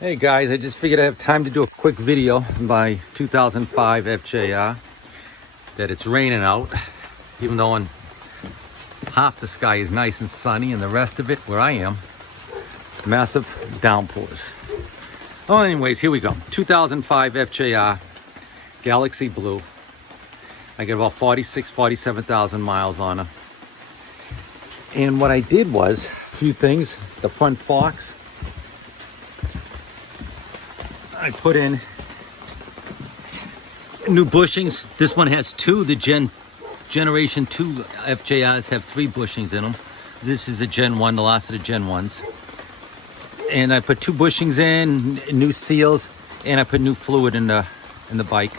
Hey guys, I just figured I have time to do a quick video on my 2005 FJR. That it's raining out, even though on half the sky is nice and sunny, and the rest of it, where I am, massive downpours. Oh, anyways, here we go. 2005 FJR, Galaxy Blue. I get about 47,000 miles on her. And what I did was, a few things. The front forks, I put in new bushings. This one has two. The Generation 2 FJRs have 3 bushings in them. This is a Gen 1, the last of the Gen 1s. And I put 2 bushings in, new seals, and I put new fluid in the bike.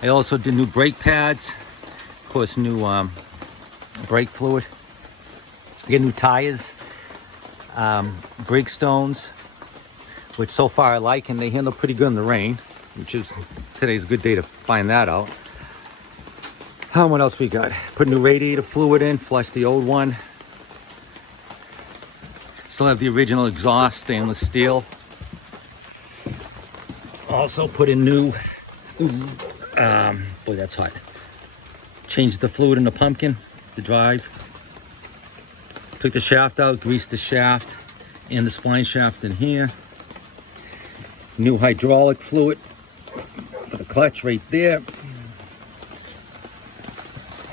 I also did new brake pads, of course, new brake fluid. I get new tires, brake stones, which so far I like, and they handle pretty good in the rain, which is today's a good day to find that out. What else we got? Put new radiator fluid in, flush the old one. Still have the original exhaust, stainless steel. Also put in new, boy that's hot. Changed the fluid in the pumpkin, the drive. Took the shaft out, greased the shaft and the spline shaft in here. New hydraulic fluid for the clutch right there.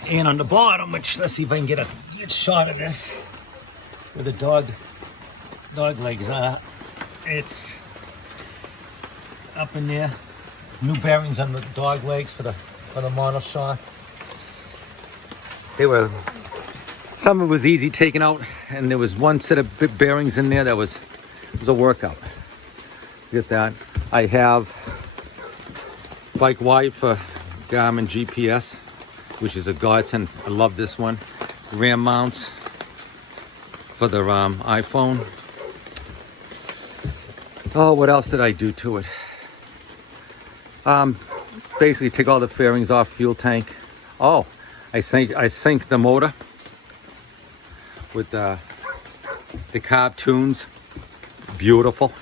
And on the bottom, which, let's see if I can get a good shot of this, where the dog legs are. It's up in there. New bearings on the dog legs for the monoshock. Some of it was easy taking out, and there was one set of bearings in there that was a workout. Get that. I have bike wire for Garmin GPS, which is a godsend. I love this one. RAM mounts for the iPhone. Oh, what else did I do to it? Basically take all the fairings off, fuel tank. Oh, I sync the motor with the carb tunes. Beautiful.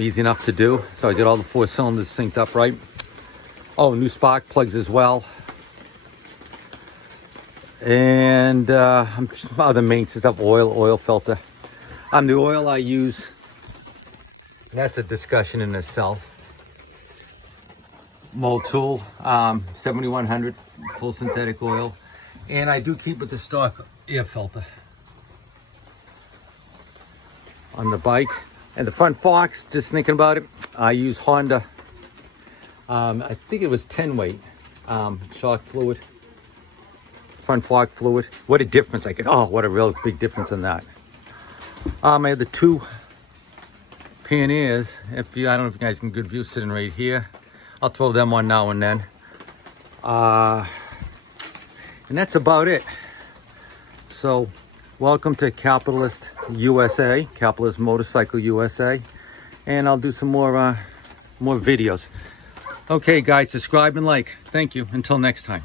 Easy enough to do. So I get all the 4 cylinders synced up right. Oh, new spark plugs as well. And other maintenance stuff, oil filter. The oil I use, that's a discussion in itself. Motul 7100 full synthetic oil. And I do keep with the stock air filter on the bike. And the front forks, just thinking about it, I use Honda, I think it was 10 weight shock fluid, front fork fluid. What a difference. What a real big difference in that. I have the 2 Pioneers. I don't know if you guys can good view sitting right here. I'll throw them on now and then. And that's about it. So, welcome to Capitalist USA, Capitalist Motorcycle USA, and I'll do some more videos. Okay guys, subscribe and like. Thank you. Until next time.